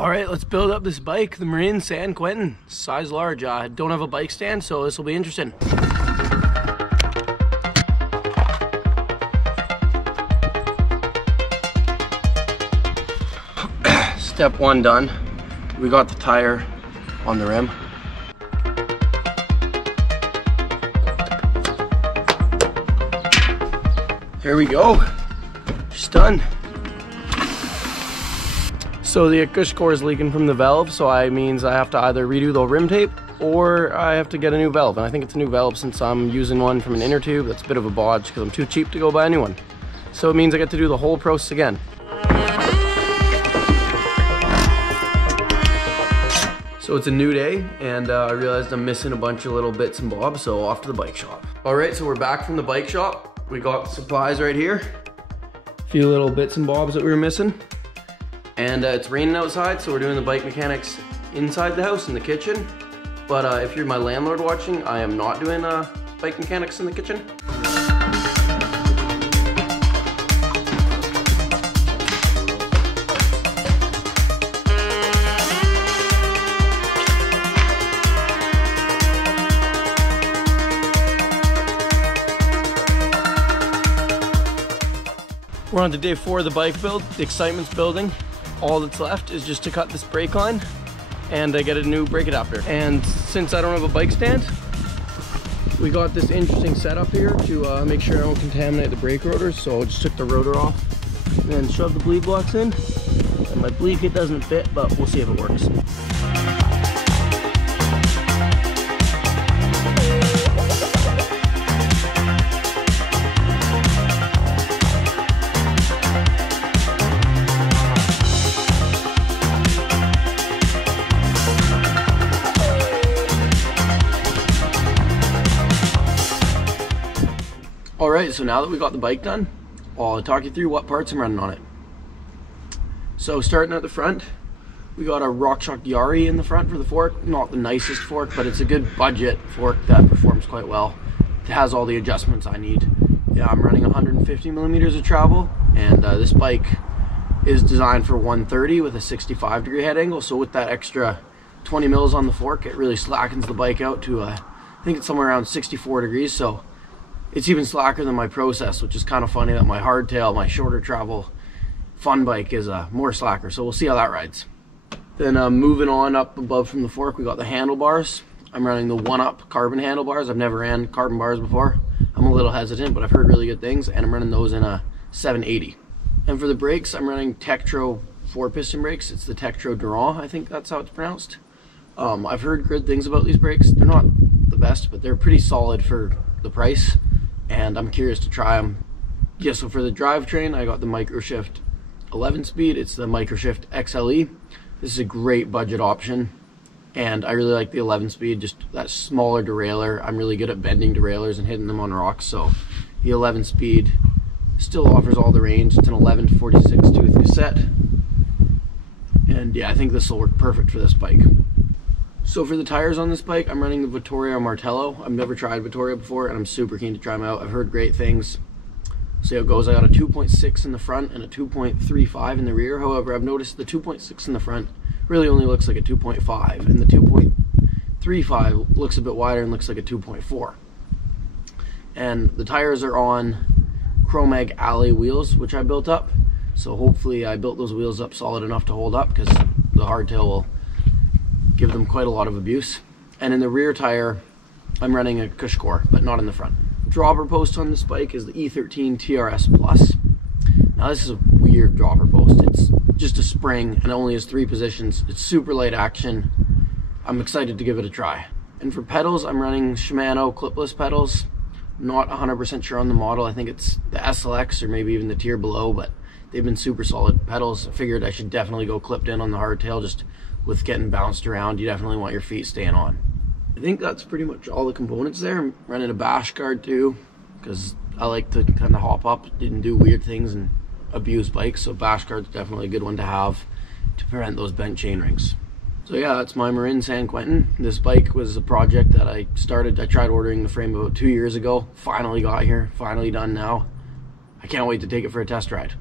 All right, let's build up this bike, the Marin San Quentin, size large. I don't have a bike stand, so this will be interesting. Step one done. We got the tire on the rim. There we go. It's done. So the cush core is leaking from the valve, so that means I have to either redo the rim tape or I have to get a new valve. And I think it's a new valve since I'm using one from an inner tube. That's a bit of a bodge because I'm too cheap to go buy a new one. So it means I get to do the whole process again. So it's a new day, and I realized I'm missing a bunch of little bits and bobs, so off to the bike shop. All right, so we're back from the bike shop. We got supplies right here. A few little bits and bobs that we were missing. And it's raining outside, so we're doing the bike mechanics inside the house in the kitchen. But if you're my landlord watching, I am not doing bike mechanics in the kitchen. We're on to day 4 of the bike build. The excitement's building. All that's left is just to cut this brake line and get a new brake adapter. And since I don't have a bike stand, we got this interesting setup here to make sure I don't contaminate the brake rotors. So I just took the rotor off and then shoved the bleed blocks in. And my bleed kit doesn't fit, but we'll see if it works. Alright, so now that we got the bike done, I'll talk you through what parts I'm running on it. So starting at the front, we got a RockShox Yari in the front for the fork. Not the nicest fork, but it's a good budget fork that performs quite well. It has all the adjustments I need. Yeah, I'm running 150 millimeters of travel, and this bike is designed for 130 with a 65-degree head angle. So with that extra 20 mils on the fork, it really slackens the bike out to, I think it's somewhere around 64 degrees. So it's even slacker than my Process, which is kind of funny that my hardtail, my shorter travel fun bike is more slacker. So we'll see how that rides. Then moving on up above from the fork, we got the handlebars. I'm running the 1-Up carbon handlebars. I've never ran carbon bars before. I'm a little hesitant, but I've heard really good things, and I'm running those in a 780. And for the brakes, I'm running Tektro 4-piston brakes. It's the Tektro Durand, I think that's how it's pronounced. I've heard good things about these brakes. They're not the best, but they're pretty solid for the price. And I'm curious to try them. Yeah, so for the drivetrain, I got the Microshift 11-speed. It's the Microshift XLE. This is a great budget option, and I really like the 11-speed, just that smaller derailleur. I'm really good at bending derailleurs and hitting them on rocks, so the 11-speed still offers all the range. It's an 11 to 46 tooth cassette, and yeah, I think this will work perfect for this bike. So for the tires on this bike, I'm running the Vittoria Martello. I've never tried Vittoria before, and I'm super keen to try them out. I've heard great things. See how it goes. I got a 2.6 in the front and a 2.35 in the rear. However, I've noticed the 2.6 in the front really only looks like a 2.5, and the 2.35 looks a bit wider and looks like a 2.4. And the tires are on Chromag alloy wheels, which I built up. So hopefully I built those wheels up solid enough to hold up, because the hardtail will give them quite a lot of abuse. And in the rear tire, I'm running a cush core, but not in the front. Dropper post on this bike is the E13 TRS Plus. Now this is a weird dropper post. It's just a spring and it only has 3 positions. It's super light action. I'm excited to give it a try. And for pedals, I'm running Shimano clipless pedals. Not 100% sure on the model. I think it's the SLX or maybe even the tier below, but they've been super solid pedals. I figured I should definitely go clipped in on the hardtail. Just with getting bounced around, you definitely want your feet staying on. I think that's pretty much all the components there. I'm running a bash guard too, because I like to kind of hop up and do weird things and abuse bikes, so bash guard's definitely a good one to have to prevent those bent chain rings. So yeah, that's my Marin San Quentin. This bike was a project that I tried ordering the frame about 2 years ago, finally got here, finally done now. I can't wait to take it for a test ride.